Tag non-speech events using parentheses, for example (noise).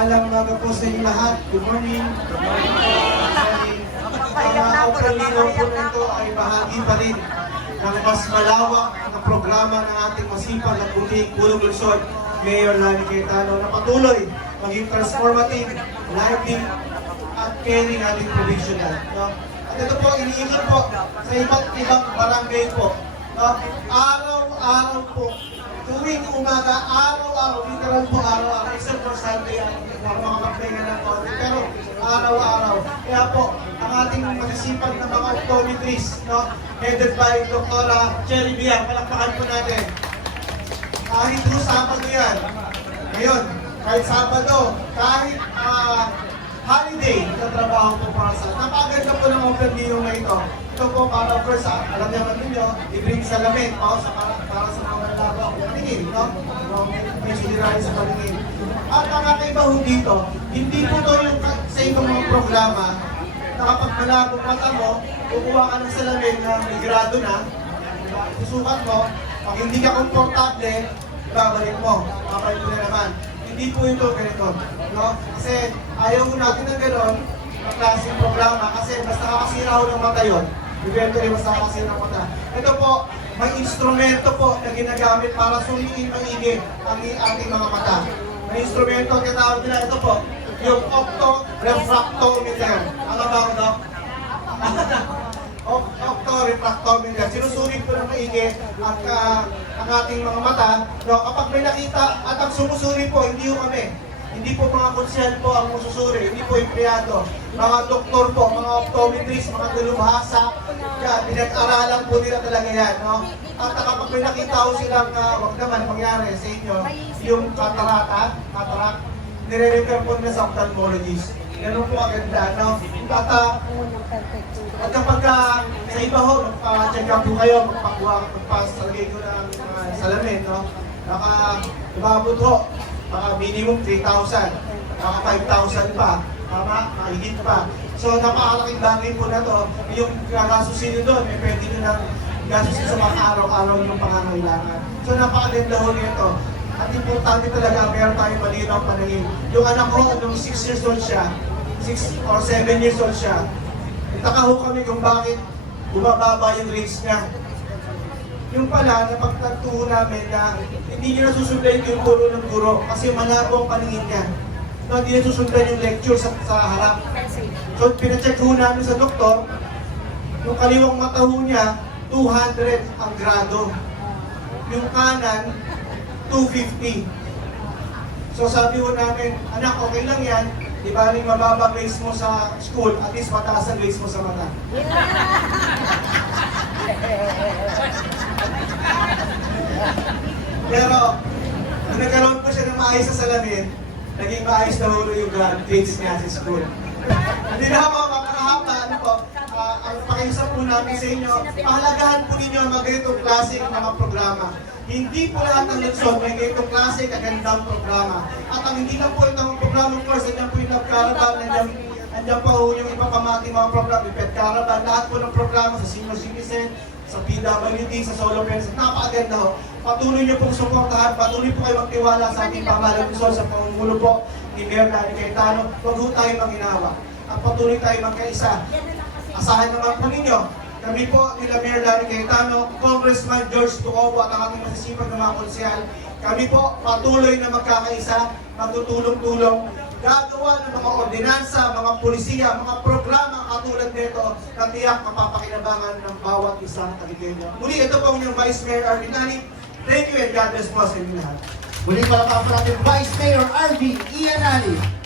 Mapagpalang umaga po sa inyo lahat. Good morning. Good morning. Ang opening po nito ay bahagi pa rin ng mas malawak na programa ng ating masipag at buting Pulong Luzon, Mayor Lani Cayetano, na patuloy maging transformative, lively, at caring ating provincial. No? At ito po, iniingat po sa iba't ibang barangay po. No? Araw-araw po, tuwing umaga, araw-araw, para makapagpahinga ng konti. Pero araw-araw. Kaya po, ang ating masisipag na mga optometrists, no? headed by Dr. Cherry Biar, palakpakan po natin. Kahit po Sabado yan. Ngayon, kahit Sabado, kahit ah, holiday na trabaho po para sa napaganda po ng open video na ito. Ito po para first, ah, alam naman ninyo, i-bring sa lamig para sa, para, para sa mga malabo ang paningin, no? No, May sinirahin sa paningin. At ang kakaiba ho dito, hindi po to yung sa ibang mga programa na kapag malabo mata mo, kukuha ka ng salamin na may grado na, susukat mo, pag hindi ka komportable, babalik mo, babalik mo na naman. Hindi po ito ganito, no? Kasi ayaw ko natin ng gano'n, na klaseng programa, kasi basta nakasira ho ng mata yun, eventually basta nakasira ng mata. Ito po, may instrumento po na ginagamit para suliin ang i- ating mga mata. May instrumento ang tinatawag nila, ito po, yung opto-refractometer. Ano (laughs) ba ako, Doc? Optorefractometer. Sinusulit ko ng maigi at ah, ang ating mga mata. No, kapag may nakita at ang sumusuri po, hindi po kami. Hindi po mga konsyal po ang mususuri, hindi po empleyado. Mga doktor po, mga optometrist, mga dalubhasa, yan, pinag-aralan po nila talaga yan. No? At kapag may nakita ko silang, uh, wag naman mangyari sa inyo, yung katarata, katarak, nire-refer po nila sa ophthalmologist. Ganun po aganda, no? At uh, at kapag uh, sa iba ho, magpa-check up po kayo, magpakuha, magpasalagay ko ng uh, salamin, no? Baka umabot ho, baka minimum 3,000, baka 5,000 pa, tama, mahigit pa. So napakalaking bagay po na to, yung gagastusin nyo doon, may pwede nyo nang gastusin sa mga araw-araw yung pangangailangan. So napakaganda ho nito. At importante talaga, meron tayong malinaw paningin. Yung anak ko, nung 6 years old siya, 6 or 7 years old siya, Nakaho kami kung bakit bumababa yung grades niya. Yung pala, napagtagtuho namin na hindi niya nasusundan yung turo ng guro kasi malabo ang paningin niya. No, hindi niya susundan yung lecture sa, sa harap. So, pinacheck ho namin sa doktor, yung kaliwang mata ho niya, 200 ang grado. Yung kanan, 250. So sabi ko namin, anak, okay lang yan. Di ba rin mababa grades mo sa school, at least mataas ang grades mo sa mata. (laughs) Pero, nung nagkaroon po siya ng maayos sa salamin, naging maayos na ulo yung gra- grades niya sa school. Hindi na ako makakahapa, ano po, uh, ang pakiusap po namin sa inyo, pahalagahan po ninyo ang mga ganitong klase ng mga programa. Hindi po lahat ng Luzon may ganitong klase kagandang programa. At ang hindi lang po itong programa, of course, nandiyan po yung Love Caravan, nandiyan pa po yung pa mga programa, Pet Caravan, lahat po ng programa sa senior citizen, sa PWD, sa solo parents, napakaganda ho. Patuloy niyo pong suportahan, patuloy po kayo magtiwala sa ating pangalan Luzon, sa Pangulo po ni Mayor Dani Cayetano. Huwag ho tayo maginawa. At patuloy tayo magkaisa. Asahan naman po ninyo, kami po nila Mayor Larry Cayetano, Congressman George Tucobo at ang ating masisipag na mga konsehal. Kami po patuloy na magkakaisa, magtutulong-tulong, gagawa ng mga ordinansa, mga polisiya, mga programa katulad nito na tiyak mapapakinabangan ng bawat isang Tagigenyo. Muli, ito po ang Vice Mayor Arvinani. Thank you and God bless po sa inyo lahat. Muli pala pa natin Vice Mayor RV Ianali.